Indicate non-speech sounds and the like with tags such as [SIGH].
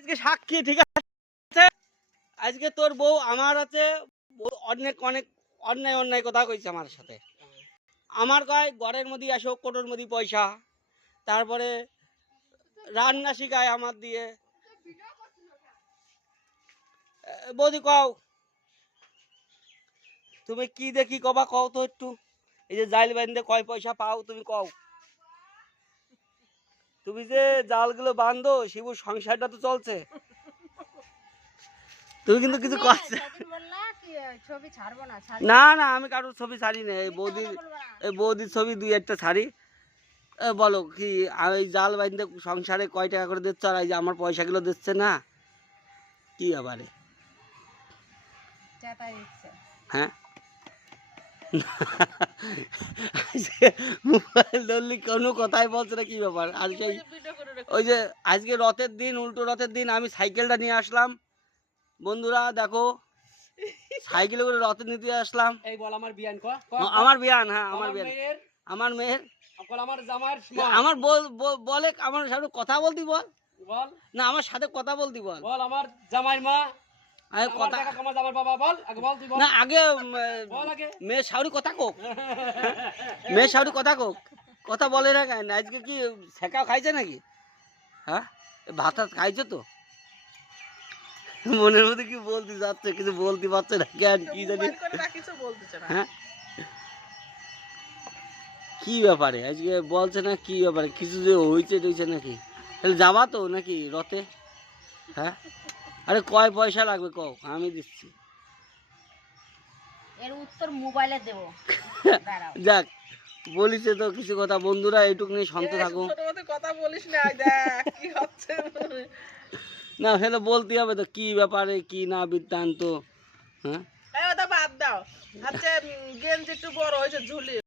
আজকে সাক্ষী, ঠিক আছে? আজকে তোর বউ আমার আছে অনেক অনেক অন্যায় অন্যায় কথা কইছে আমার সাথে। আমার কয়, ঘরের মধ্যে আসো, কোটোর মধ্যে পয়সা। তারপরে রান্না শিখায় আমার দিয়ে। বৌদি কও। তুমি কি দেখি কবা কও তো একটু। এই যে জাল বান্ধে কয় পয়সা পাও, তুমি কও। তুমি যে জালগুলো বান্ধো শিবুর সংসারটা তো চলছে। তুমি কিন্তু কিছু করছে। না না আমি কারোর ছবি ছাড়ি না এই বৌদির এই বৌদির ছবি দুই একটা ছাড়ি। বলো কি এই জাল বাইন্দে সংসারে কয় টাকা করে দিচ্ছে আর এই যে আমার পয়সাগুলো দিচ্ছে না? কি আবারে হ্যাঁ? মোবাইল ধরলি কোনো কথাই বলছে না কি ব্যাপার? আর ওই যে আজকে রথের দিন উল্টো রথের দিন আমি সাইকেলটা নিয়ে আসলাম। বন্ধুরা দেখো সাইকেলে করে রথে নিতে আসলাম। এই বল আমার বিয়ান। আমার বিয়ান হ্যাঁ আমার বিয়ান। আমার মেয়ের? আমার বল- বলে আমার সাথে কথা বলতি বল। বল। না আমার সাথে কথা বলতি বল। বল আমার জামাই মা। আমার কথা বাবা বল আগে বল তুই বল। না আগে বল কথা কোক মেয়ে সাউরি কথা কোক কথা বলে না কেন? আজকে কি শেখা খাইছে নাকি? হ্যাঁ? ভাত খাইছে তো? মনের মধ্যে কি বলতে যাচ্ছে কিছু বলতে পারছে না কেন কি জানি। হ্যাঁ? কি ব্যাপারে? আজকে বলছে না কি ব্যাপারে? কিছু যে হয়েছে টইছে নাকি? তাহলে যাবা তো নাকি রথে? হ্যাঁ? আরে কয় পয়সা লাগবে কও? আমি দিচ্ছি। এর উত্তর মোবাইলে দেবো। দাঁড়াও। [LAUGHS] যাক বলিছে তো কিছু কথা। বন্ধুরা এইটুকু নিয়ে শান্ত থাকো। কথা বলিস না দেখ কি হচ্ছে। না সেটা বলতে হবে তো কি ব্যাপারে কি না বৃত্তান্ত হ্যাঁ? বাদ দাও। আচ্ছা গেঞ্জি একটু বড় হয়েছে ঝুলি।